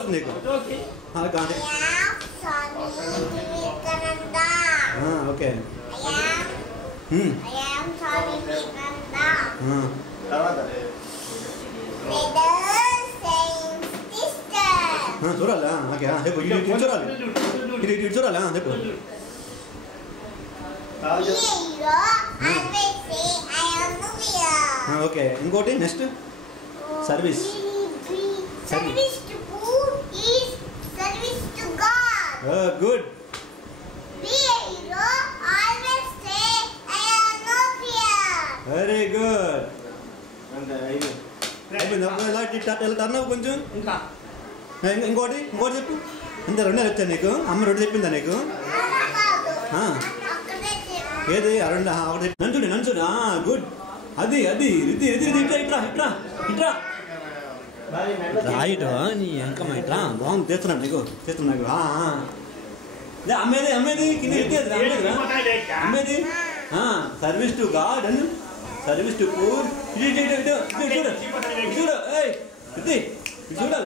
देखो हाँ कहाँ है हाँ ओके हाँ చూడాలా ఓకే हाँ देखो ये చూడాలి ఇది చూడాలా देखो हाँ ओके ఇంకోటి next service Service to food is service to God. Oh, good. Be a hero. Always say, I have no fear. Very good. Turn అవ్వు కొంచెం ఇంకోటి చెప్పు అంతే రెండే వచ్చా నీకు అమ్మ రెండు చెప్పిందా నీకు ఏది రెండు ఒకటి నంచుడి గుడ్ అది అది ఇది ఇది ఇట్రా ఇట్రా ఇట్రా ఇట్రా రైట్ నీ అంకమ్మ ఇట్రా బాగుంది చేస్తున్నాడు నీకు చేస్తున్నాడు అమ్మేది కింద అమ్మేది service to God and service to poor చూడు చూడాలి